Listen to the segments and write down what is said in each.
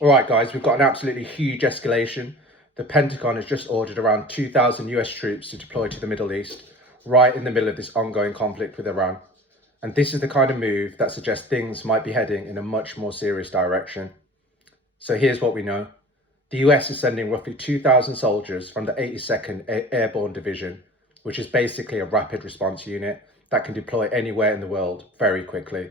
All right, guys, we've got an absolutely huge escalation. The Pentagon has just ordered around 2,000 US troops to deploy to the Middle East, right in the middle of this ongoing conflict with Iran. And this is the kind of move that suggests things might be heading in a much more serious direction. So here's what we know. The US is sending roughly 2,000 soldiers from the 82nd Airborne Division, which is basically a rapid response unit that can deploy anywhere in the world very quickly.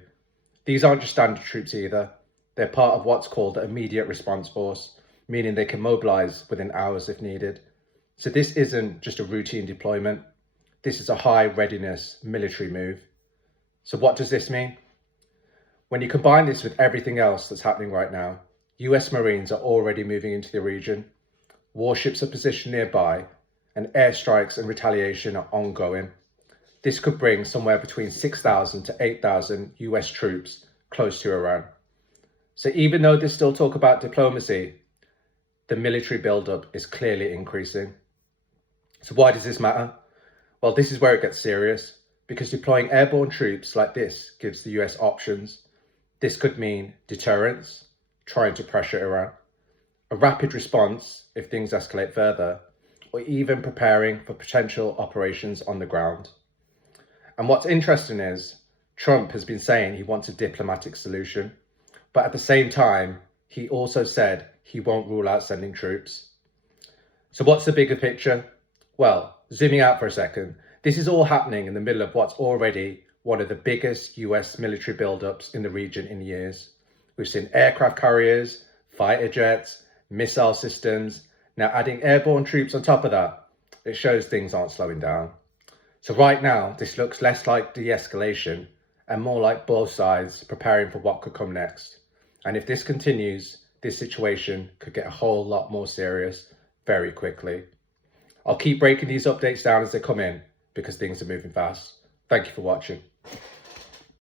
These aren't just standard troops either. They're part of what's called the Immediate Response Force, meaning they can mobilize within hours if needed. So this isn't just a routine deployment. This is a high readiness military move. So what does this mean? When you combine this with everything else that's happening right now, US Marines are already moving into the region, warships are positioned nearby, and airstrikes and retaliation are ongoing. This could bring somewhere between 6,000 to 8,000 US troops close to Iran. So even though there's still talk about diplomacy, the military buildup is clearly increasing. So why does this matter? Well, this is where it gets serious, because deploying airborne troops like this gives the US options. This could mean deterrence, trying to pressure Iran, a rapid response if things escalate further, or even preparing for potential operations on the ground. And what's interesting is Trump has been saying he wants a diplomatic solution, but at the same time, he also said he won't rule out sending troops. So what's the bigger picture? Well, zooming out for a second, this is all happening in the middle of what's already one of the biggest US military buildups in the region in years. We've seen aircraft carriers, fighter jets, missile systems. Now adding airborne troops on top of that, it shows things aren't slowing down. So right now, this looks less like de-escalation and more like both sides preparing for what could come next. And if this continues, this situation could get a whole lot more serious very quickly. I'll keep breaking these updates down as they come in because things are moving fast. Thank you for watching.